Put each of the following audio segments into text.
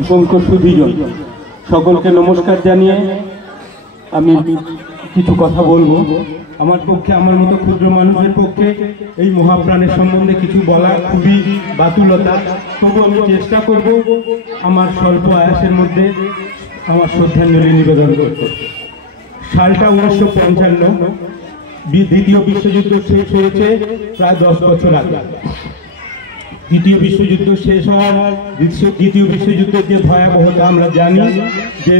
অসংখ্য সুধীজন সকলকে নমস্কার জানিয়ে আমি কিছু কথা বলবো। আমার পক্ষে, আমার মতো ক্ষুদ্র মানুষের পক্ষে এই মহাপ্রাণের সম্বন্ধে কিছু বলা খুবই বাতুলতা। তবু আমি চেষ্টা করব আমার স্বল্প আয়াসের মধ্যে আমার শ্রদ্ধাঞ্জলি নিবেদন করতে। সালটা 1955, দ্বিতীয় বিশ্বযুদ্ধ শেষ হয়েছে প্রায় 10 বছর আগে। দ্বিতীয় বিশ্বযুদ্ধ শেষ হওয়ার দ্বিতীয় বিশ্বযুদ্ধের যে ভয়াবহতা আমরা জানি, যে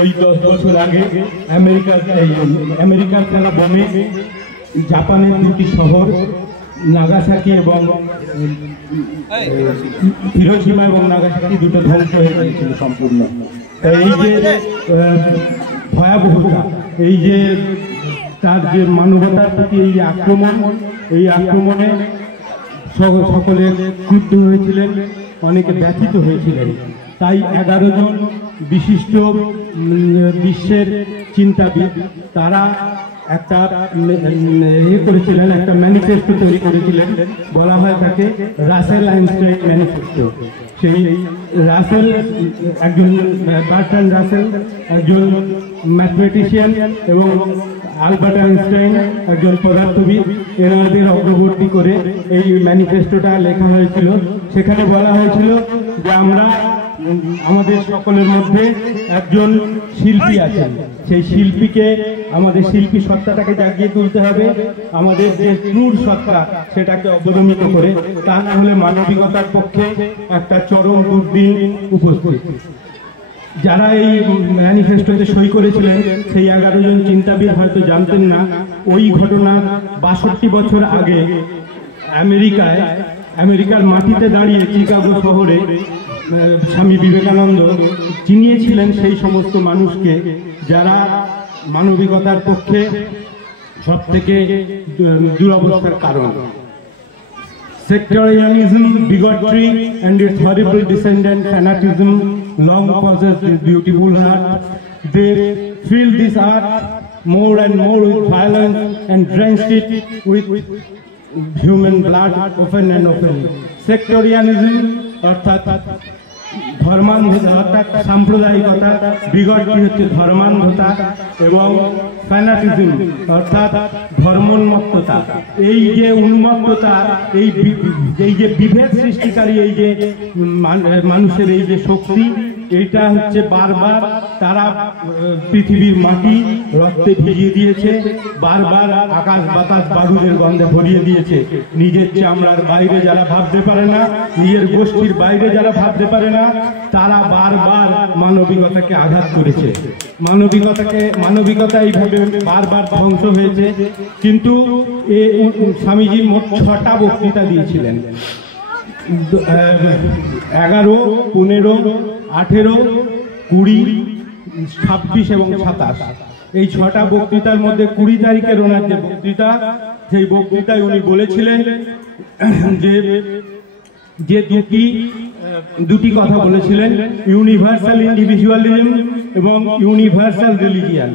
ওই 10 বছর আগে আমেরিকার ফেলা বোমে জাপানের দুটি শহর নাগাসাকি এবং হিরোশিমা এবং নাগাসাকি দুটো ধ্বংস হয়ে গিয়েছিল সম্পূর্ণ। এই যে ভয়াবহতা, এই যে তার যে মানবতার প্রতি এই আক্রমণ, এই আক্রমণে সকলে ক্রুদ্ধ হয়েছিলেন, অনেকে ব্যথিত হয়েছিলেন। তাই 11 জন বিশিষ্ট বিশ্বের চিন্তাবিদ তারা একটা করেছিলেন, একটা ম্যানিফেস্টো তৈরি করেছিলেন, বলা হয় তাকে রাসেল আইনস্টাইন ম্যানিফেস্টো। সেই রাসেল একজন, বার্ট্রান্ড রাসেল একজন ম্যাথমেটিশিয়ান এবং আলবার্ট আইনস্টাইন একজন পদার্থবিদ, এনাদের অগ্রবর্তী করে এই ম্যানিফেস্টোটা লেখা হয়েছিল। সেখানে বলা হয়েছিল যে আমাদের সকলের মধ্যে একজন শিল্পী আছেন, সেই শিল্পীকে, আমাদের শিল্পী সত্তাটাকে জাগিয়ে তুলতে হবে, আমাদের যে ক্রূর সত্তা সেটাকে অবদমিত করে, তা না হলে মানবিকতার পক্ষে একটা চরম দুর্দিন উপস্থিত। যারা এই ম্যানিফেস্টোতে সই করেছিলেন সেই 11 জন চিন্তাবিদ হয়তো জানতেন না, ওই ঘটনা 62 বছর আগে আমেরিকার মাটিতে দাঁড়িয়ে চিকাগো শহরে স্বামী বিবেকানন্দ চিনিয়েছিলেন সেই সমস্ত মানুষকে যারা মানবিকতার পক্ষে সব থেকে দুরবস্থার কারণ। Sectarianism, bigotry, and its horrible descendant fanatism long possessed this beautiful heart. They filled this earth more and more with violence and drenched it with human blood often and often. Sectarianism অর্থাৎ ধর্মান্ধতা, অর্থাৎ সাম্প্রদায়িকতা, বিগটটি হচ্ছে ধর্মান্ধতা, এবং ফ্যানাটিজম অর্থাৎ ধর্মোন্মত্ততা। এই যে উন্মত্ততা, এই যে বিভেদ সৃষ্টিকারী এই যে মানুষের এই যে শক্তি, এইটা হচ্ছে বারবার তারা পৃথিবীর মাটি রক্তে ভিজিয়ে দিয়েছে, বারবার আকাশ বাতাস বারুদের গন্ধে ভরিয়ে দিয়েছে। নিজের চামড়ার বাইরে যারা ভাবতে পারে না, নিজের গোষ্ঠীর বাইরে যারা ভাবতে পারে না, তারা বারবার মানবিকতাকে আঘাত করেছে। মানবিকতা এইভাবে বারবার ধ্বংস হয়েছে। কিন্তু স্বামীজি মোট 6টা বক্তৃতা দিয়েছিলেন, 11, 15, 18, 20, 26 এবং 27। এই 6টা বক্তৃতার মধ্যে 20 তারিখের ওনার যে বক্তৃতা, সেই বক্তৃতায় উনি বলেছিলেন যে দুটি কথা বলেছিলেন, ইউনিভার্সাল ইন্ডিভিজুয়ালিজম এবং ইউনিভার্সাল রিলিজিয়ান।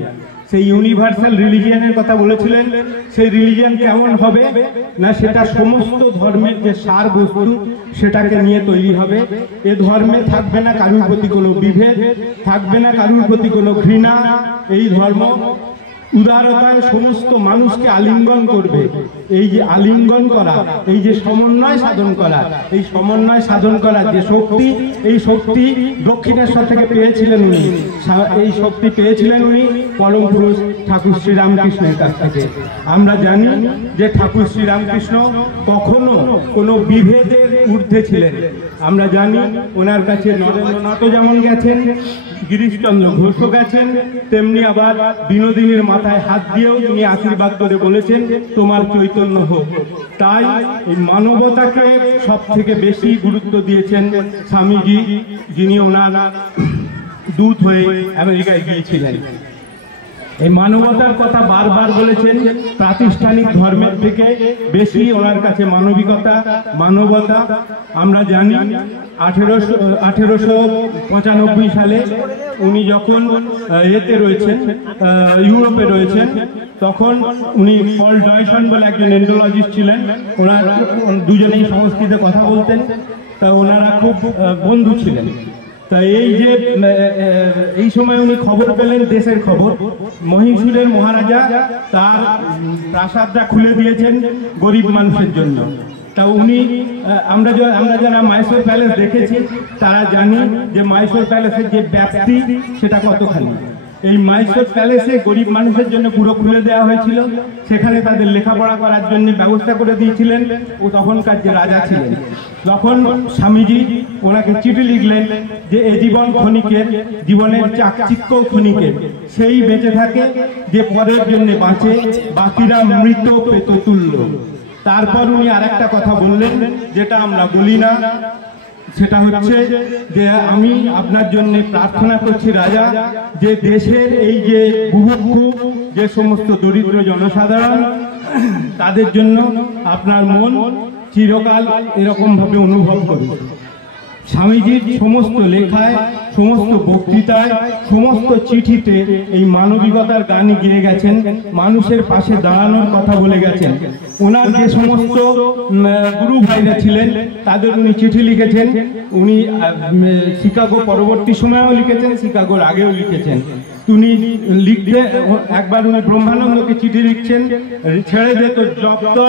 সেই ইউনিভার্সাল রিলিজিয়ানের কথা বলেছিলেন। সেই রিলিজিয়ান কেমন হবে না, সেটা সমস্ত ধর্মের যে সার বস্তু সেটাকে নিয়ে তৈরি হবে। এ ধর্মে থাকবে না কারুর প্রতি কোনো বিভেদ, থাকবে না কারুর প্রতি কোনো ঘৃণা। এই ধর্ম উদারতায় সমস্ত মানুষকে আলিঙ্গন করবে। এই যে আলিঙ্গন করা, এই যে সমন্বয় সাধন করা, এই সমন্বয় সাধন করার যে শক্তি, এই শক্তি দক্ষিণেশ্বর থেকে পেয়েছিলেন উনি। এই শক্তি পেয়েছিলেন উনি পরম পুরুষ ঠাকুর শ্রীরামকৃষ্ণের কাছ থেকে। আমরা জানি যে ঠাকুর শ্রীরামকৃষ্ণ কখনো কোনো বিভেদের ঊর্ধ্বে ছিলেন। আমরা জানি ওনার কাছে নরেন্দ্রনাথও যেমন গেছেন, গিরিশচন্দ্র ঘোষও গেছেন, তেমনি আবার বিনোদিনীর মাথায় হাত দিয়েও তিনি আশীর্বাদ করে বলেছেন তোমার চৈতন্য হোক। তাই এই মানবতাকে সব থেকে বেশি গুরুত্ব দিয়েছেন স্বামীজি, যিনি ওনার দূত হয়ে আমেরিকায় গিয়েছিলেন। এই মানবতার কথা বারবার বলেছেন। প্রাতিষ্ঠানিক ধর্মের থেকে বেশি ওনার কাছে মানবতা। আমরা জানি 1895 সালে উনি যখন ইউরোপে রয়েছেন, তখন উনি পল ডয়সন বলে একজন এন্ডোলজিস্ট ছিলেন। ওনারা দুজনেই সংস্কৃতে কথা বলতেন, তা ওনারা খুব বন্ধু ছিলেন। তা এই যে এই সময় উনি খবর পেলেন, দেশের খবর, মহীশূরের মহারাজা তার প্রাসাদটা খুলে দিয়েছেন গরিব মানুষের জন্য। তা উনি আমরা যারা মাইসোর প্যালেস দেখেছি তারা জানি যে মাইসোর প্যালেসের যে ব্যাপ্তি সেটা কতখানি। এই মাইসোর প্যালেসে গরিব মানুষের জন্য পুরো খুলে দেওয়া হয়েছিল, সেখানে তাদের লেখাপড়া করার জন্য ব্যবস্থা করে দিয়েছিলেন ও তখনকার যে রাজা ছিলেন। তখন স্বামীজি ওনাকে চিঠি লিখলেন যে এ জীবন ক্ষণিকের, জীবনের চাকচিক্য ক্ষণিকের, সেই বেঁচে থাকে যে পরের জন্য বাঁচে, বাকিরা মৃত পেত তুল্য। তারপর উনি আরেকটা কথা বললেন যেটা আমরা বলি না, সেটা হচ্ছে যে আমি আপনার জন্য প্রার্থনা করছি রাজা, যে দেশের এই যে বুভুক্ষু যে সমস্ত দরিদ্র জনসাধারণ তাদের জন্য আপনার মন চিরকাল এরকম ভাবে অনুভব করবে। স্বামীজির সমস্ত লেখায়, সমস্ত বক্তৃতায়, সমস্ত চিঠিতে এই মানবিকতার গানই গেয়ে গেছেন, মানুষের পাশে দাঁড়ানোর কথা বলে গেছেন। ওনার যে সমস্ত গুরু ভাইরা ছিলেন তাদের উনি চিঠি লিখেছেন। উনি শিকাগো পরবর্তী সময়েও লিখেছেন, শিকাগোর আগেও লিখেছেন। উনি লিখতে একবার উনি ব্রহ্মানন্দকে চিঠি লিখছেন, ছেড়ে দে তো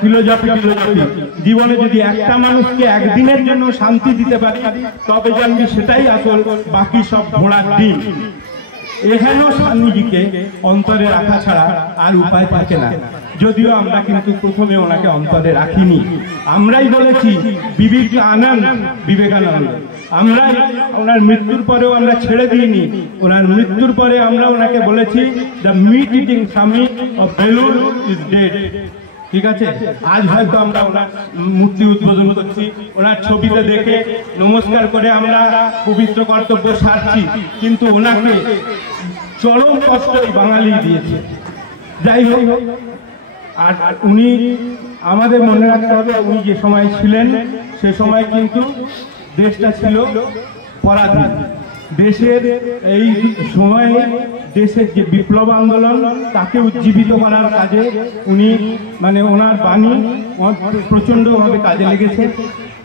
ফিলোজফি, জীবনে যদি একটা মানুষকে একদিনের জন্য শান্তি দিতে পারি তবে জানবি সেটাই আসল, বাকি সব ঘোড়ার ডিম। এখানেও স্বামীজিকে অন্তরে রাখা ছাড়া আর উপায় থাকে না। যদিও আমরা কিন্তু প্রথমে ওনাকে অন্তরে রাখিনি, আমরাই বলেছি বিবেকানন্দ। আমরা ওনার মৃত্যুর পরেও আমরা ছেড়ে দিইনি। ওনার মৃত্যুর পরে আমরা ওনাকে বলেছি দ্য মিট ইটিং স্বামী অফ বেলুর ইজ ডেড। ঠিক আছে, আজ হয়তো আমরা ওনার মূর্তি উদ্বোধন করছি, ওনার ছবিতে দেখে নমস্কার করে আমরা পবিত্র কর্তব্য সারছি, কিন্তু ওনাকে চরম কষ্ট বাঙালি দিয়েছে। যাই হোক, আর উনি আমাদের মনে রাখতে হবে উনি যে সময় ছিলেন সে সময় কিন্তু দেশটা ছিল পরাধীন। দেশের এই সময়ে দেশের যে বিপ্লব আন্দোলন তাকে উজ্জীবিত করার কাজে উনি ওনার বাণী প্রচণ্ডভাবে কাজে লেগেছে।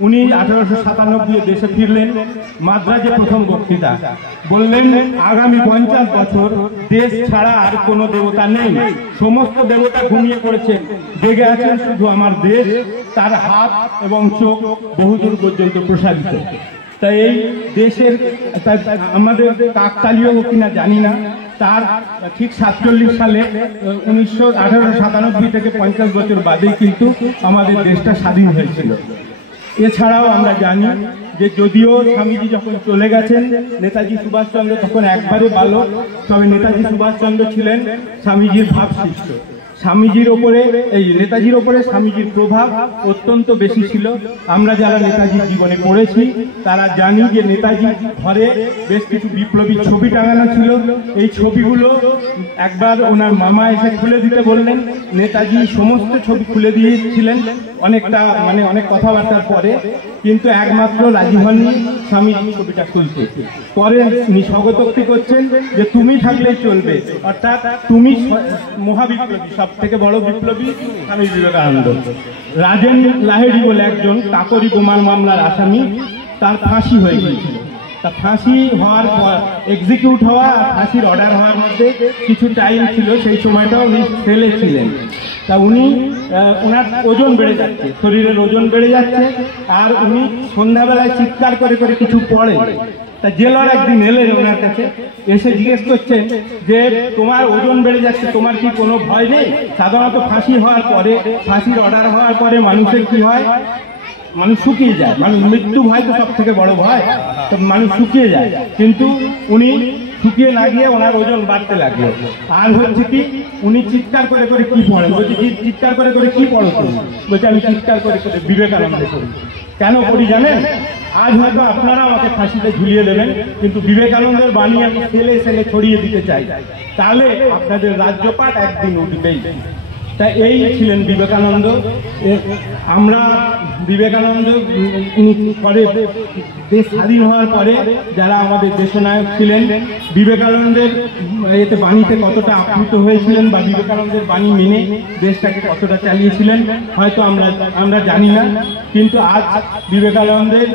উনি 1897 দেশে ফিরলেন। মাদ্রাজে প্রথম বক্তৃতা বললেন, আগামী 50 বছর দেশ ছাড়া আর কোনো দেবতা নেই, সমস্ত দেবতা ঘুমিয়ে পড়েছে, জেগে আছেন শুধু আমার দেশ, তার হাত এবং চোখ বহুদূর পর্যন্ত প্রসারিত। তাই এই দেশের আমাদের কাকতালীয় কিনা জানি না, তার ঠিক 47 সালে 1897 থেকে 50 বছর বাদেই কিন্তু আমাদের দেশটা স্বাধীন হয়েছিল। এছাড়াও আমরা জানি যে যদিও স্বামীজি যখন চলে গেছেন, নেতাজি সুভাষচন্দ্র তখন একবারে বালক, তবে নেতাজি সুভাষচন্দ্র ছিলেন স্বামীজির ভাবশিষ্য। নেতাজির ওপরে স্বামীজির প্রভাব অত্যন্ত বেশি ছিল। আমরা যারা নেতাজির জীবনে পড়েছি তারা জানি যে নেতাজির ঘরে বেশ কিছু বিপ্লবী ছবি টাঙানো ছিল। এই ছবিগুলো একবার ওনার মামা এসে খুলে দিতে বললেন, নেতাজি সমস্ত ছবি খুলে দিয়েছিলেন অনেকটা অনেক কথাবার্তার পরে, কিন্তু একমাত্র রাজি হননি স্বামীজি ছবিটা খুলতে। পরে উনি স্বগতোক্তি করছেন যে তুমি থাকলেই চলবে, অর্থাৎ তুমি মহাবিপ্লবী, সব থেকে বড় বিপ্লবী স্বামী বিবেকানন্দ। রাজেন লাহিড়ী বলে একজন কাকরি বোমার মামলার আসামি, তার ফাঁসি হয়ে গিয়েছিল। তা ফাঁসি হওয়ার পর এক্সিকিউট হওয়া, ফাঁসির অর্ডার হওয়ার মধ্যে কিছু টাইম ছিল, সেই সময়টা উনি সেলে ছিলেন। তা ওনার ওজন বেড়ে যাচ্ছে, শরীরের ওজন বেড়ে যাচ্ছে, আর উনি সন্ধ্যাবেলায় চিৎকার করে করে কিছু পড়ে। তা জেলার একদিন এলেন ওনার কাছে, এসে জিজ্ঞেস করছেন যে তোমার ওজন বেড়ে যাচ্ছে, তোমার কি কোনো ভয় নেই? সাধারণত ফাঁসি হওয়ার পরে, ফাঁসির অর্ডার হওয়ার পরে মানুষের কি হয়, মানুষ শুকিয়ে যায়, মৃত্যু ভয় তো সব থেকে বড় ভয়, তো মানুষ শুকিয়ে যায়। কিন্তু উনি শুকিয়ে না গিয়ে ওনার ওজন বাড়তে লাগলো। আর হচ্ছে কি, উনি চিৎকার করে করে কি পড়েন? বলছি চিৎকার করে করে কি পড়ো তুমি? বলছে আমি চিৎকার করে করে বিবেকানন্দ করি। কেন করি জানেন? আজ হয়তো আপনারা আমাকে ফাঁসিতে ঝুলিয়ে দেবেন, কিন্তু বিবেকানন্দের বাণী আমি ছেলে ছেলে ছড়িয়ে দিতে চাই, তাহলে আপনাদের রাজ্যপাট একদিন উঠবেই। তা এই ছিলেন বিবেকানন্দ। আমরা বিবেকানন্দ উনি পরে দেশ স্বাধীন হওয়ার পরে যারা আমাদের দেশনায়ক ছিলেন, বিবেকানন্দের এতে বাণীতে কতটা আপ্লুত হয়েছিলেন বা বিবেকানন্দের বাণী মেনে দেশটাকে কতটা চালিয়েছিলেন হয়তো আমরা জানি না, কিন্তু আজ বিবেকানন্দের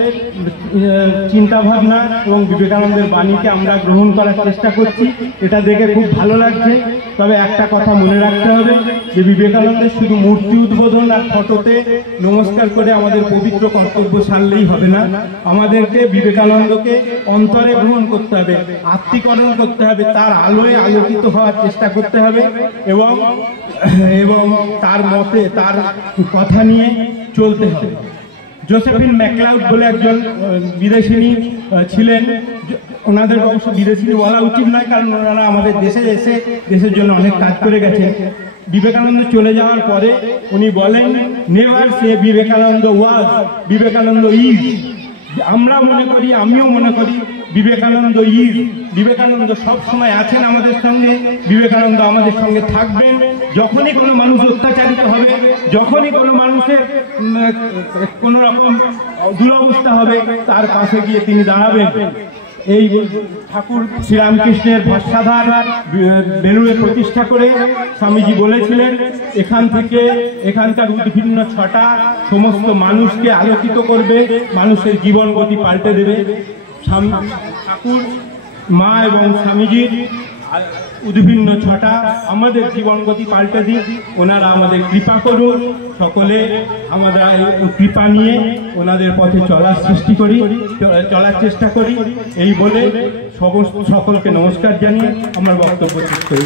চিন্তাভাবনা এবং বিবেকানন্দের বাণীকে আমরা গ্রহণ করার চেষ্টা করছি, এটা দেখে খুব ভালো লাগছে। তবে একটা কথা মনে রাখতে হবে যে বিবেকানন্দের শুধু মূর্তি উদ্বোধন আর ফটোতে নমস্কার করে আমাদের পবিত্র কর্তব্য সারলেই হবে না, আমাদেরকে বিবেকানন্দকে অন্তরে গ্রহণ করতে হবে, আত্মীকরণ করতে হবে, তার আলোয় আলোকিত হওয়ার চেষ্টা করতে হবে এবং তার মতে তার কথা নিয়ে চলতে হবে। জোসেফিন ম্যাকলাউড বলে একজন বিদেশিনী ছিলেন, ওনাদের অবশ্য বিদেশিনী বলা উচিত নয়, কারণ ওনারা আমাদের দেশে এসে দেশের জন্য অনেক কাজ করে গেছেন। বিবেকানন্দ চলে যাওয়ার পরে উনি বলেন, never say Vivekananda was, Vivekananda is. আমরা মনে করি, আমিও মনে করি বিবেকানন্দ ইজ, বিবেকানন্দ সব সময় আছেন আমাদের সঙ্গে, বিবেকানন্দ আমাদের সঙ্গে থাকবেন। যখনই কোনো মানুষ অত্যাচারিত হবে, যখনই কোনো মানুষের কোনো রকম দুরবস্থা হবে, তার পাশে গিয়ে তিনি দাঁড়াবেন। এই ঠাকুর শ্রীরামকৃষ্ণের ভস্মাধার বেলুড়ে প্রতিষ্ঠা করে স্বামীজি বলেছিলেন, এখানকার উদ্ভিন্ন ছটা সমস্ত মানুষকে আলোকিত করবে, মানুষের জীবন গতি পাল্টে দেবে। ঠাকুর, মা এবং স্বামীজির উদ্ভিন্ন ছটা আমাদের জীবন গতি পাল্টে দিক, ওনারা আমাদের কৃপা করুন। সকলে আমরা কৃপা নিয়ে ওনাদের পথে চলার চেষ্টা করি। এই বলে সকলকে নমস্কার জানিয়ে আমার বক্তব্য শেষ করি।